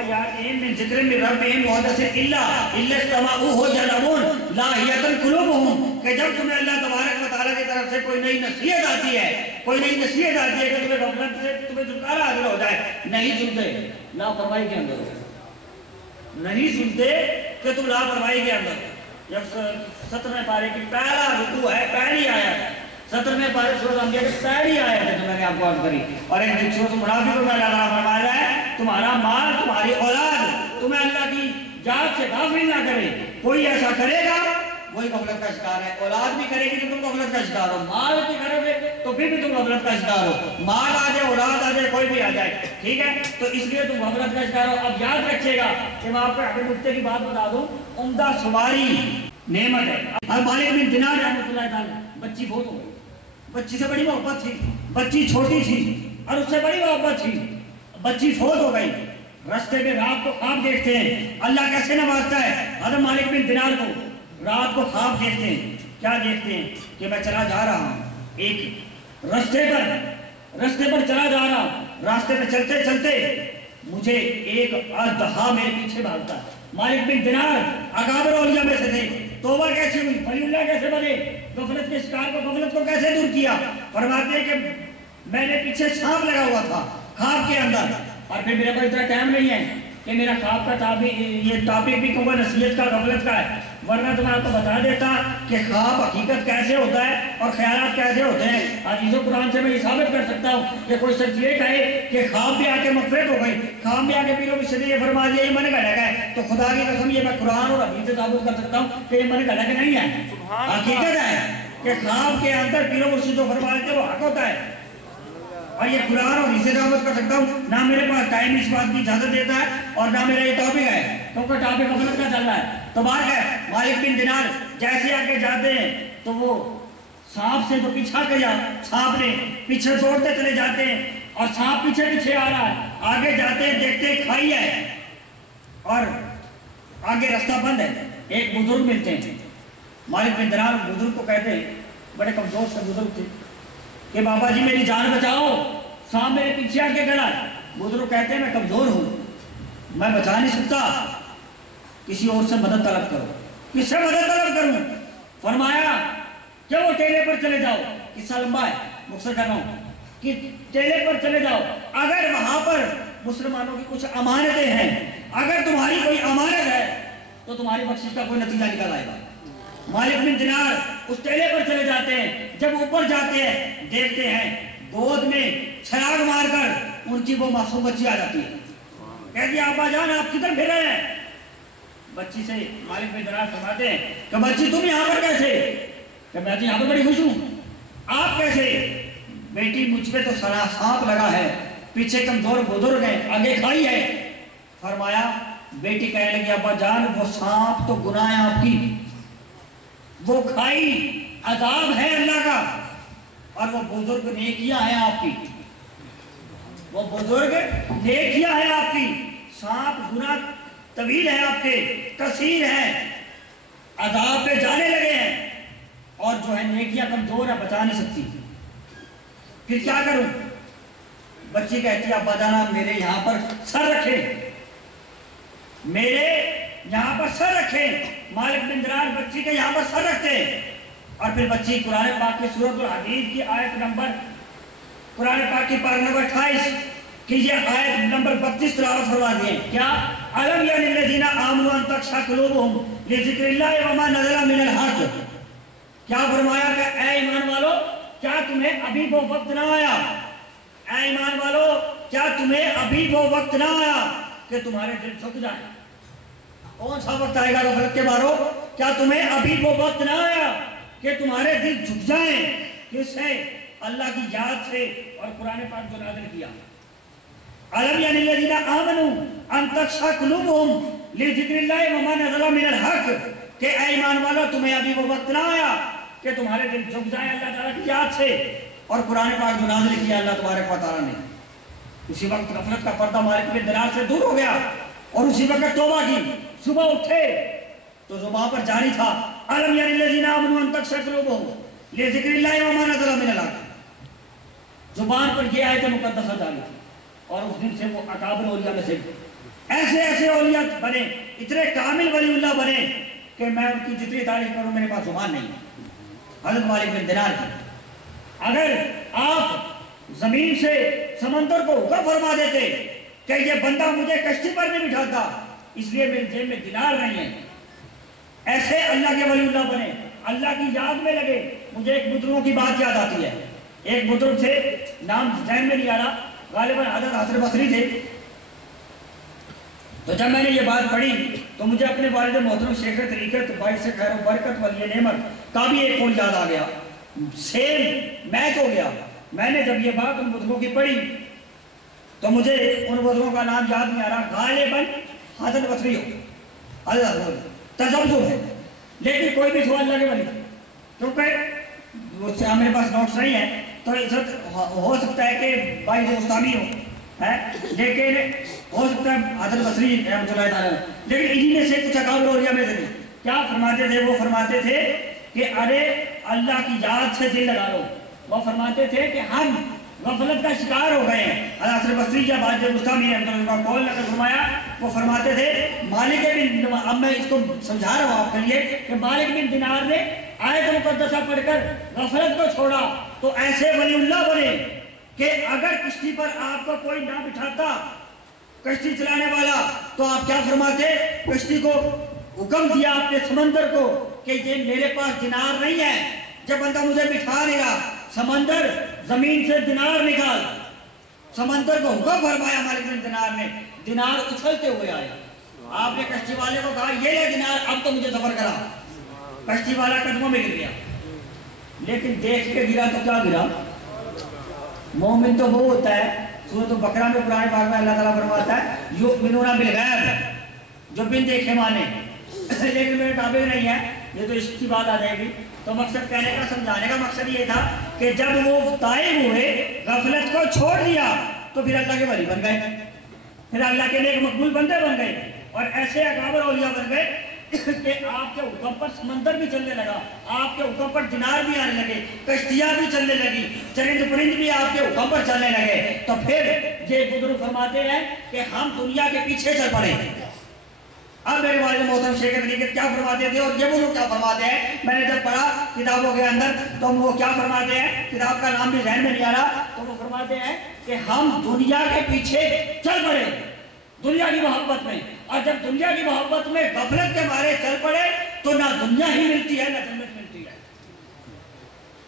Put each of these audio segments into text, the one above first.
يأتيهم من ذكر من ربهم محدث إلا استمعوه يعلمون لاهية قلوبهم کہ جب تمہیں اللہ تبارک و تعالیٰ کی طرف سے کوئی نئی نصیحت آتی ہے کہ تمہیں غفلت سے تمہیں چھٹکارا حاصل ہو جائے، نہیں سنتے، لاپرواہی کے اندر ہو، نہیں سنتے کہ تم لاپرواہی کے اندر ہو۔ جب 17ویں پارے کی پہلا رکوع ہے، پہلی آیت 17ویں پارے سورۃ انبیاء کی پہلی آیت ہے جو میں نے آپ کو عرض کری، اور ایک سورۃ منافقون میں اللہ تعالیٰ فرما رہا ہے تمہارا مال تمہاری اولاد تمہیں اللہ کی یاد سے غافل نہ کرے، کوئی ایسا کرے گا وہی غفلت کا شکار ہے۔ اولاد بھی کرے گی تو تم غفلت کا شکار ہو، مال بھی کرو گے تو پھر بھی تم غفلت کا شکار ہو، مال آ جائے اولاد آ جائے کوئی بھی آ جائے، ٹھیک ہے، تو اس لیے تم غفلت کا شکار ہو۔ اب یاد رکھیے گا کہ میں آپ کو اگر نکتے کی بات بتا دوں، عمدہ سواری نعمت ہے۔ اب مالک بن دینار رحمۃ اللہ تعالیٰ بچی فوت ہو گئی، بچی سے بڑی محبت تھی، بچی چھوٹی تھی اور اس سے بڑی محبت تھی، بچی فوت ہو گئی، رستے میں رات کو خواب دیکھتے ہیں، اللہ کیسے نوازتا ہے حضرت مالک بن دینار کو، رات کو خواب دیکھتے ہیں، کیا دیکھتے ہیں کہ میں چلا جا رہا ہوں ایک رستے پر چلا جا رہا ہوں، راستے پہ چلتے چلتے مجھے ایک اژدہا میرے پیچھے بھاگتا ہے۔ مالک بن دینار اکابر اولیاء میں سے تھے، توبہ کیسے ہوئی، ولی اللہ کیسے بنے، غفلت کے شکار کو غفلت کو کیسے دور کیا، فرماتے ہیں کہ میں نے پیچھے سانپ لگا ہوا تھا خواب کے اندر، اور پھر میرے پاس اتنا ٹائم نہیں ہے کہ میرا خواب کا یہ ٹاپک بھی کہوں گا نصیحت کا غفلت کا ہے، ورنہ تو میں آپ کو بتا دیتا کہ خواب حقیقت کیسے ہوتا ہے اور خیالات کیسے ہوتے ہیں۔ حدیث و قرآن سے میں یہ ثابت کر سکتا ہوں کہ کوئی شخص یہ کہے کہ خواب بھی آ کے مغفرت ہو گئی، خواب بھی آ کے پیروں کی شدید فرما دیا یہ من گھڑک ہے، تو خدا کی قسم یہ میں قرآن اور حدیث سے ثابت کر سکتا ہوں کہ یہ من گھڑک نہیں ہے، حقیقت ہے کہ خواب کے اندر پیروں مرشد جو فرما دیتے وہ حق ہوتا ہے، اور یہ قرآن اور اسے ثابت کر سکتا ہوں، نہ میرے پاس ٹائم اس بات کی اجازت دیتا ہے اور نہ میرا یہ ٹاپک ہے کیونکہ ٹاپک غفلت کا چل رہا ہے۔ تو بات ہے مالک بن دینار جیسے آگے جاتے ہیں تو وہ سانپ سے جو پیچھا کیا، سانپ نے پیچھے دوڑتے چلے جاتے ہیں اور سانپ پیچھے پیچھے آ رہا ہے، آگے جاتے ہیں دیکھتے ہیں کھائی ہے اور آگے رستہ بند ہے، ایک بزرگ ملتے ہیں، مالک بن دینار بزرگ کو کہتے ہیں، بڑے کمزور سے بزرگ تھے، کہ بابا جی میری جان بچاؤ، سانپ میرے پیچھے آ کے گڑا۔ بزرگ کہتے ہیں میں کمزور ہوں، میں بچا نہیں سکتا، کسی اور سے مدد طلب کرو۔ کس سے مدد طلب کروں؟ فرمایا کہ وہ ٹیلے پر چلے جاؤ، قصہ لمبا ہے مختصر کر رہا ہوں، کہ ٹیلے پر چلے جاؤ، اگر وہاں پر مسلمانوں کی کچھ امانتیں ہیں، اگر تمہاری کوئی امانت ہے تو تمہاری بخشش کا کوئی نتیجہ نکل آئے گا۔ مالک بن دینار اس ٹیلے پر چلے جاتے ہیں، جب اوپر جاتے ہیں دیکھتے ہیں گود میں چھلاگ مار کر ان کی وہ معصوم بچی آ جاتی ہے، کہتی ہے ابا جان آپ کدھر پھر رہے ہیں؟ بچی سے مالک بن دینار فرماتے ہیں کہ بچی تم یہاں پر کیسے؟ کہ میں یہاں پر بڑی خوش ہوں، آپ کیسے؟ بیٹی مجھ پہ تو سانپ لگا ہے، پیچھے کمزور بزرگ ہیں، آگے کھائی ہے۔ فرمایا بیٹی کہنے لگی ابا جان وہ سانپ تو گناہ ہے آپ کی، وہ کھائی عذاب ہے اللہ کا، اور وہ بزرگ نیکیاں ہیں آپ کی، وہ بزرگ نیکیاں ہیں آپ کی، سانپ گناہ طویل ہے آپ کے، کثیر ہیں، عذاب پہ جانے لگے ہیں، اور جو ہے نیکیاں کمزور ہے بچا نہیں سکتی، پھر کیا کروں؟ بچی کہتی ہے ابا جانا میرے یہاں پر سر رکھیں، میرے یہاں پر سر رکھیں۔ مالک بن دینار بچی کے یہاں پر سر رکھتے ہیں، اور پھر بچی قرآن پاک کی سورۃ الحدید کی آیت نمبر، قرآن پاک کی پارہ نمبر 28 کی یہ آیت نمبر 32 تلاوت فرما دیے، کیا الم یعن الذین آمنوا ان تخشع قلوبهم لذکر اللہ وما نزل من الحق، کیا فرمایا کہ اے ایمان والو کیا تمہیں ابھی وہ وقت نہ آیا، اے ایمان والو کیا تمہیں ابھی وہ وقت نہ آیا کہ تمہارے دل جھک جائیں؟ کون سا وقت آئے گا غفلت کے بارو؟ کیا تمہیں ابھی وہ وقت نہ آیا کہ تمہارے دل جھک جائیں؟ کس سے؟ اللہ کی یاد سے اور قرآن پاک جو نازل کیا، الم یعن الذین آمنوا ان تخشع قلوبهم لذکر اللہ وما نزل من الحق، کہ اے ایمان والو تمہیں ابھی وہ وقت نہ آیا کہ تمہارے دل جھک جائیں اللہ تعالیٰ کی یاد سے اور قرآن پاک جو نازل کیا اللہ تبارک و تعالیٰ نے۔ اسی وقت غفلت کا پردہ مالک بن دینار سے دور ہو گیا اور اسی وقت توبہ کی، صبح اٹھے تو زبان پر جاری تھا الم یعن الذین آمنوا ان تخشع قلوبهم لذکر اللہ وما نزل من الحق، زبان پر یہ آیت مقدسہ جاری تھی، اور اس دن سے وہ اکابر اولیاء میں سے ایسے ایسے اولیاء بنے، اتنے کامل ولی اللہ بنے کہ میں ان کی جتنی تعریف کروں میرے پاس زبان نہیں ہے۔ حضرت مالک بن دینار کی اگر آپ زمین سے سمندر کو حکم فرما دیتے کہ یہ بندہ مجھے کشتی پر نہیں بٹھاتا اس لیے میری جیب میں دینار نہیں ہے، ایسے اللہ کے ولی اللہ بنے، اللہ کی یاد میں لگے۔ مجھے ایک بزرگوں کی بات یاد آتی ہے، ایک بزرگ تھے، نام ذہن میں نہیں آ رہا، غالباً حضرت حسن بصری تھے۔ تو جب میں نے یہ بات پڑھی تو مجھے اپنے والد محترم شیخ طریقت باعث خیر و برکت ولی نعمت کا بھی ایک قول یاد آ گیا، سیم میچ ہو گیا۔ میں نے جب یہ بات ان بزرگوں کی پڑھی تو مجھے ان بزرگوں کا نام یاد نہیں آ رہا، غالباً حسن بصری ہو، تجربہ ہے، لیکن کوئی بھی سوال لگے ولی کیونکہ میرے پاس نوٹس نہیں ہے تو ہو سکتا ہے کہ بھائی دوستانی ہو ہے، لیکن ہو سکتا ہے حسن بصری رحمۃ اللہ تعالیٰ، لیکن انہی میں سے کچھ اکابر اولیاء میں سے کیا فرماتے تھے؟ وہ فرماتے تھے کہ ارے اللہ کی یاد سے دل لگا لو۔ وہ فرماتے تھے کہ ہم غفلت کا شکار ہو گئے ہیں۔ حسن بصری جب آج مستعمی رحمۃ اللہ کا قول نقل فرمایا، وہ فرماتے تھے مالک بن، اب میں اس کو سمجھا رہا ہوں آپ کے لیے کہ مالک بن دینار نے آیت مقدسہ پڑھ کر غفلت کو چھوڑا تو ایسے ولی اللہ بنے کہ اگر کشتی پر آپ کو کوئی نہ بٹھاتا کشتی چلانے والا تو آپ کیا فرماتے؟ کشتی کو حکم دیا اپنے سمندر کو کہ یہ میرے پاس دینار نہیں ہے، جب بندہ مجھے بٹھا نہیں رہا، سمندر زمین سے دینار نکال، سمندر کو حکم فرمایا مالک بن دینار نے، دینار اچھلتے ہوئے آیا۔ آپ نے کشتی والے کو کہا یہ لے دینار، اب تو مجھے سفر کرا۔ کشتی والا قدموں میں گر گیا، لیکن دیکھ کے گرا تو کیا گرا؟ مومن تو وہ ہوتا ہے، سورۃ البقرہ میں قرآن پاک میں اللہ تعالیٰ فرماتا ہے یؤمنون بالغیب، جو بن دیکھے مانے، لیکن میرے قابل نہیں ہے، یہ تو اس کی بات آ جائے گی۔ تو مقصد کہنے کا، سمجھانے کا مقصد یہ تھا کہ جب وہ تائب ہوئے، غفلت کو چھوڑ دیا تو پھر اللہ کے ولی بن گئے، پھر اللہ کے نیک مقبول بندے بن گئے، اور ایسے اکابر اولیاء بن گئے کہ آپ کے حکم پر سمندر بھی چلنے لگا، آپ کے حکم پر دینار بھی آنے لگے، کشتیاں بھی چلنے لگی، چرند پرند بھی آپ کے حکم پر چلنے لگے۔ تو پھر یہ بزرگ فرماتے ہیں کہ ہم دنیا کے پیچھے چل پڑے۔ اب میرے والد محترم شیخ طریقت کیا فرماتے تھے اور یہ بزرگ کیا فرماتے ہیں؟ میں نے جب پڑھا کتابوں کے اندر تو وہ کیا فرماتے ہیں، کتاب کا نام بھی ذہن میں نہیں آ رہا، تو وہ فرماتے ہیں کہ ہم دنیا کے پیچھے چل پڑے دنیا کی محبت میں، اور جب دنیا کی محبت میں غفلت کے مارے چل پڑے تو نہ دنیا ہی ملتی ہے نہ جنت ملتی ہے۔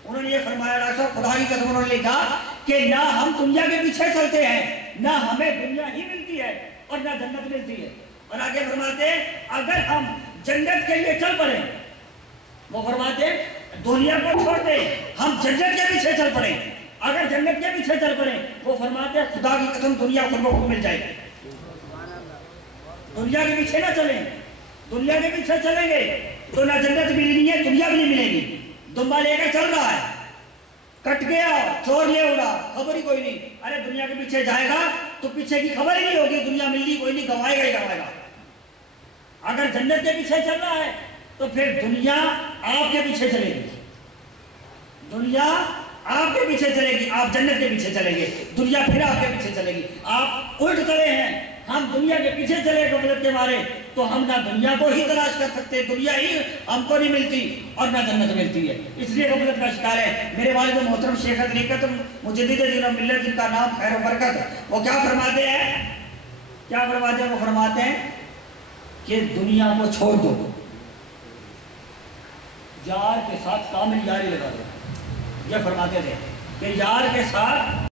انہوں نے یہ فرمایا، ڈاکٹر صاحب خدا کی قسم انہوں نے لکھا کہ نہ ہم دنیا کے پیچھے چلتے ہیں، نہ ہمیں دنیا ہی ملتی ہے اور نہ جنت ملتی ہے۔ اور آگے فرماتے ہیں اگر ہم جنت کے لیے چل پڑے، وہ فرماتے ہیں دنیا کو چھوڑ دیں، ہم جنت کے پیچھے چل پڑے، اگر جنت کے پیچھے چل پڑے، وہ فرماتے ہیں خدا کی قسم دنیا خود بخود مل جائے گی۔ دنیا کے پیچھے نہ چلیں، دنیا کے پیچھے چلیں گے تو نہ جنت ملنی ہے، دنیا بھی نہیں ملے گی۔ دمبا لے کر چل رہا ہے، کٹ گیا، چور لے ہوگا، خبر ہی کوئی نہیں، ارے دنیا کے پیچھے جائے گا تو پیچھے کی خبر ہی نہیں ہوگی، دنیا ملنی کوئی نہیں، گوائے گا ہی گوائے گا۔ اگر جنت کے پیچھے چل رہا ہے تو پھر دنیا آپ کے پیچھے چلے گی، دنیا آپ کے پیچھے چلے گی، آپ جنت کے پیچھے چلیں گے، دنیا پھر آپ کے پیچھے چلے گی۔ آپ الٹ چلے ہیں، ہم دنیا کے پیچھے چلے غفلت کے مارے تو ہم نہ دنیا کو ہی تلاش کر سکتے، دنیا ہی ہم کو نہیں ملتی اور نہ جنت ملتی ہے، اس لیے غفلت کا شکار ہے۔ میرے والد محترم شیخ طریقت مجدد دین و ملت جن کا نام خیر و برکت، وہ کیا فرماتے ہیں؟ کیا فرماتے ہیں؟ وہ فرماتے ہیں کہ دنیا کو چھوڑ دو، یار کے ساتھ کامل یاری لگا دو۔ یہ فرماتے تھے کہ یار کے ساتھ